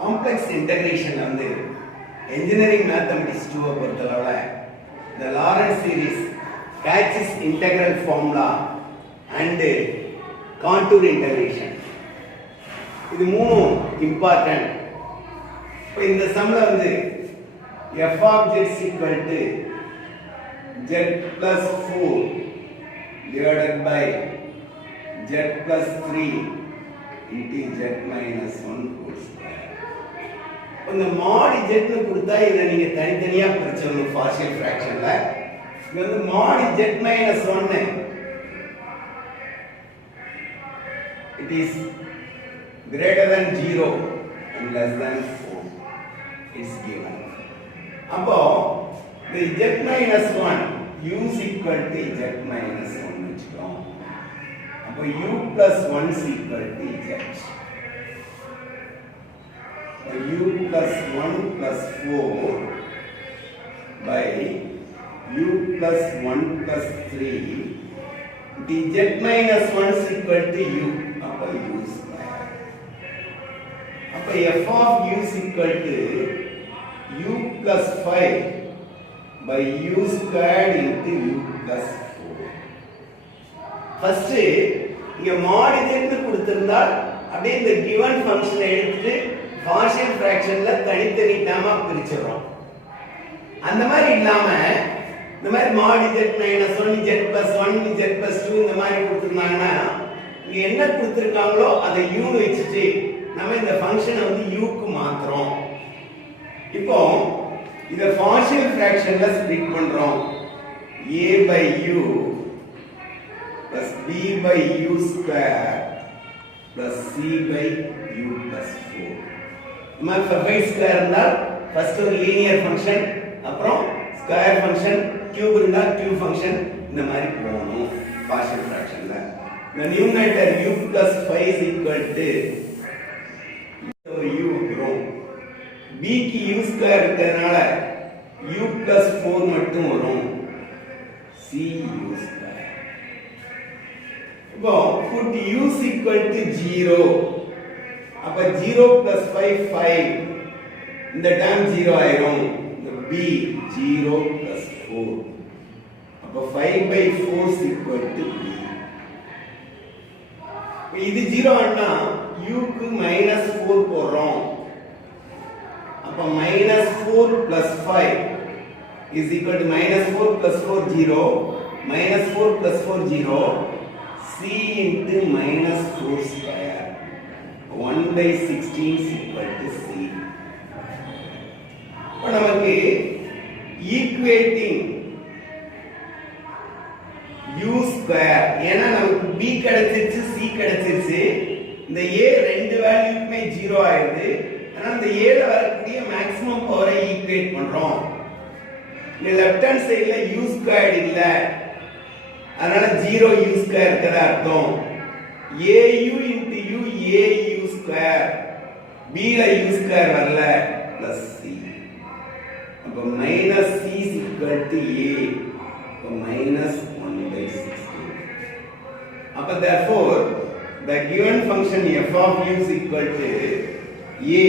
Complex integration வந்து engineering mathematics 2 பொறுத்தளவுல the Lorentz series, Cauchy's integral formula and contour integration இது மூணும் important. இப்போ இந்த சம்ல வந்து f of z is equal to z plus 4 divided by z plus 3 into z minus 1 whole square. இந்த mod z னு கொடுத்தா இத நீங்க தனித்தனியா பிரிச்சணும் பார்ஷியல் ஃபிராக்ஷன்ல. இது வந்து mod z minus 1 it is greater than 0 and less than 4 is given. அப்போ the z minus 1 u is equal to z minus 1 வெச்சுட்டோம். அப்போ u plus 1 is equal to z. u plus 1 plus 4 by u plus 1 plus 3 dz minus 1 is equal to u. அப்போ u square. அப்போ f of u is equal to u plus 5 by u squared into u plus 4. First இங்க mod z னு கொடுத்திருந்தால் அப்படியே இந்த given function எடுத்துட்டு partial ஃபிராக்ஷன்ல தனித்தனி டேர்மா பிரிச்சிரோம். அந்த மாதிரி இல்லாம இந்த மாதிரி mod z minus 1 z plus 1 z plus 2 இந்த மாதிரி கொடுத்திருந்தாங்கன்னா இங்க என்ன கொடுத்திருக்காங்களோ அதை u னு வெச்சிட்டு நம்ம இந்த ஃபங்க்ஷனை வந்து u க்கு மாத்துறோம். இப்போ இத பார்ஷியல் ஃபிராக்ஷன்ல ஸ்ப்ளிட் பண்றோம். a by u plus b by u square plus c by u plus 4. நம்ம ஃபைவ் ஸ்கொயர் இருந்தால் ஃபர்ஸ்ட் ஒரு லீனியர் ஃபங்க்ஷன், அப்புறம் ஸ்கொயர் ஃபங்க்ஷன், கியூப் இருந்தா கியூப் ஃபங்க்ஷன், இந்த மாதிரி போகணும் partial ஃபிராக்ஷன்ல. the numerator u plus 5 is equal to u வரும். b க்கு u ஸ்கொயர் இருக்கறனால u plus 4 மட்டும் வரும். c u square. இப்போ put u is equal to 0. அப்ப 0 plus 5 5. இந்த டேர்ம் 0 ஆயிரும். இந்த b 0 plus 4. அப்ப 5 by 4 is equal to b. இது 0 ஆனா u க்கு -4 போறோம். அப்ப -4 plus 5 is equal to -4 plus 4 0. -4 plus 4 0. c into -4 square. 1 by 16 is equal to c. இப்போ நமக்கு ஈக்குவேட்டிங் u ஸ்கொயர், ஏன்னா நமக்கு b கிடைச்சிருச்சு c கிடைச்சிருச்சு. இந்த a ரெண்டு வேல்யூக்குமே 0 ஆயிடுது. ஆனா இந்த a ல வரக்கூடிய மேக்ஸிமம் பவரை ஈக்குவேட் பண்றோம். இந்த லெஃப்ட் ஹேண்ட் சைடுல u ஸ்கொயர்ட் இல்ல, அதனால 0 u ஸ்கொயர் இருக்கதா அர்த்தம். au into u au square, b ல u ஸ்கொயர் வரல, plus c. அப்ப minus c is equal to a. அப்ப minus 1 by 16. அப்ப therefore the given function f of u is equal to a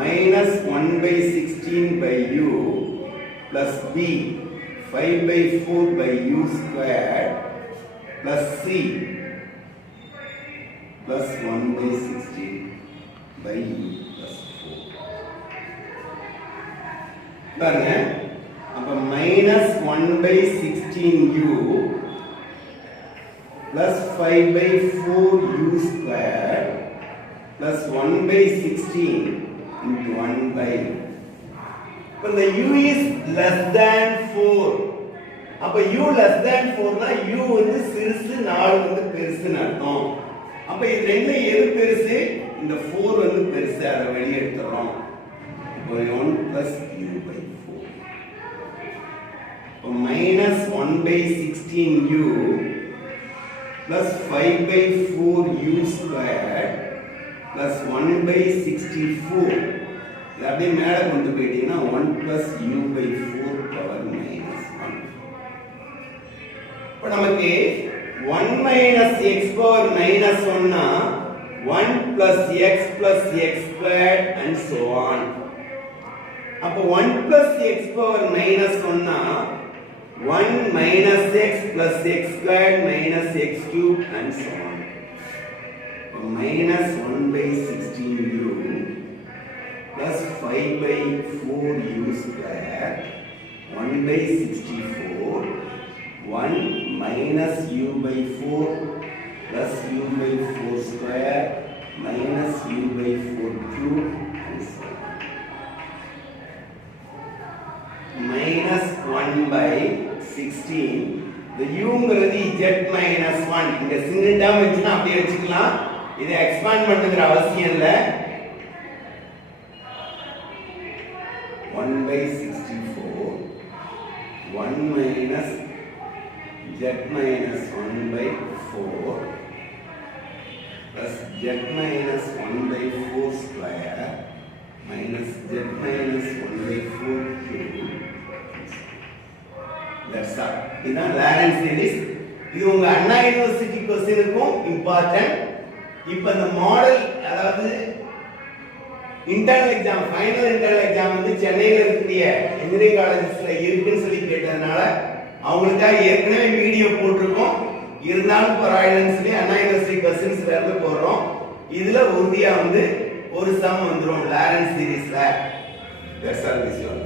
minus 1 by 16 by u plus b 5 by 4 by u squared plus c plus 1 by 16 by u plus 4. பாருங்க, அப்ப minus 1 by 16u plus 5 by 4 u squared plus 1 by 16 into 1 by. இப்ப இந்த u is less than 4. அப்ப u less than 4 னா u வந்து சிறுசு, 4 வந்து பெருசுன்னு அர்த்தம். அப்ப இது ரெண்டுல எது பெருசு? இந்த 4 வந்து பெருசு, அதை வெளியே எடுத்துறோம். இப்போ 1 plus u by 4. இப்போ minus 1 by 16u plus 5 by 4u squared plus 1 by 64. இது அப்படியே மேல கொண்டு போயிட்டீங்கன்னா 1 plus u by 4 power minus 1. இப்போ நமக்கு 1 minus x power minus 1 னா 1 plus x squared and so on. அப்போ 1 plus x power minus 1 னா 1 minus x plus x squared minus x cubed and so on. Minus 1 by 16u plus 5 by 4u square 1 by 64 1 minus u by 4 plus u by 4 square minus u by 4 cube and so on. Minus 1 by 16 the u ங்கிறது z minus 1 இங்க single term வெச்சுனா அப்படியே வெச்சுக்கலாம் இதை expand பண்ணுங்கிற அவசியம் இல்ல 1 by 64 1 minus z minus 1 by 4 plus z minus 1 by 4 square minus z minus 1 by 4 cube. That's all. இதுதான் Lawrence series. இது உங்க அண்ணா யுனிவர்சிட்டி क्वेश्चनக்கும் இம்பார்ட்டன்ட். இப்போ இந்த மாடல் அதாவது internal exam final internal exam வந்து சென்னையில இருக்கக்கூடிய இன்ஜினியரிங் காலேஜஸ்ல இருக்குன்னு சொல்லி கேட்டதனால அவங்களுக்காக ஏற்கனவே வீடியோ போட்டிருக்கோம். இருந்தாலும் பரவாயில்லைன்னு சொல்லி அண்ணா யுனிவர்சிட்டி क्वेश्चंसல இருந்து போடுறோம். இதுல உறுதியா வந்து ஒரு சம் வந்துரும் Lawrence சீரிஸ்ல. That's all this one.